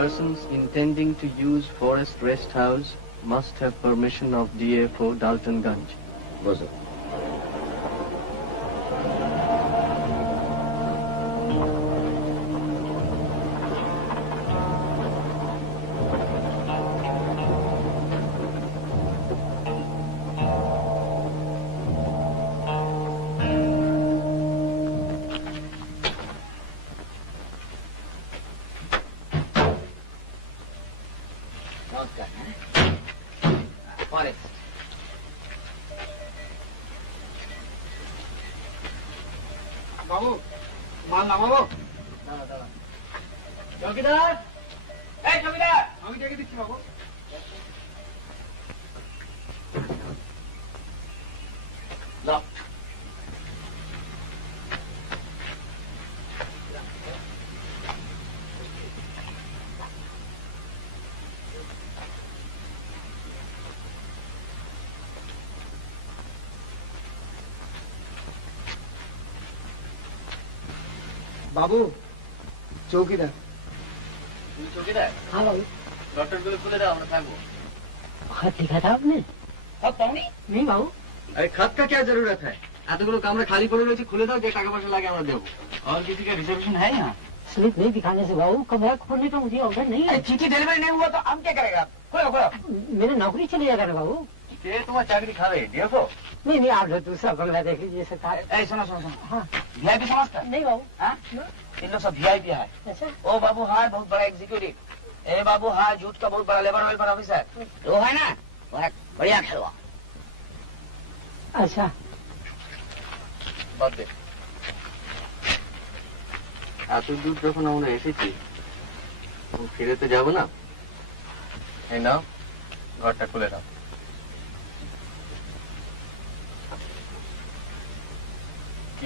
persons intending to use forest rest house must have permission of DAFO Dalton Ganj. Was it? Forest বাবু মাল নামাবো? দাঁড়া দাঁড়া। চৌকিদার এই চৌকিদার আমি ডেকে দিচ্ছি বাবু। লক বাবু চৌকিদার তুমি চৌকিদার हाँ बाबू ডক্টর গুলো খুলে দাও আমরা থাকবো खत लिखा था आपने সব পাওনি नहीं बाबू अरे खत का क्या जरूरत है এতগুলো কামরা খালি পড়ে রয়েছে খুলে দাও যে টাকা পয়সা লাগে আমরা দেবো और किसी का रिजर्वेशन है यहाँ स्लिप नहीं दिखाने से बाबू कमरा खोलने का मुझे ऑर्डर नहीं है चिट्ठी डिलीवरी नहीं हुआ तो हम क्या करेगा खोलो खोलो मेरे नौकरी चले जाएगा ना बाबू ये तुम्हारा चाकरी खा रहे देखो नहीं नहीं आप जो दूसरा बंगला देख लीजिए सरकार ए सुनो सुनो सुनो हाँ वीआईपी समझता नहीं बाबू हाँ इन लोग सब वीआईपी है अच्छा ओ बाबू हाँ बहुत बड़ा एग्जीक्यूटिव ए बाबू हाँ झूठ का बहुत बड़ा लेबर वेलफेयर ऑफिसर वो है ना वो है बढ़िया खेलवा अच्छा বাদ দে এত দূর যখন আমরা এসেছি তখন ফিরে তো যাবো না এই নাও ঘরটা খুলে দাও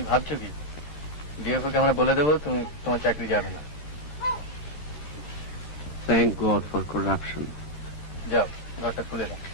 কি ভাবছ কি? ডিএফওকে আমরা বলে দেবো তুমি তোমার চাকরি যাবে না। থ্যাংক গড ফর করাপশন যাও ঘরটা খুলে দাও।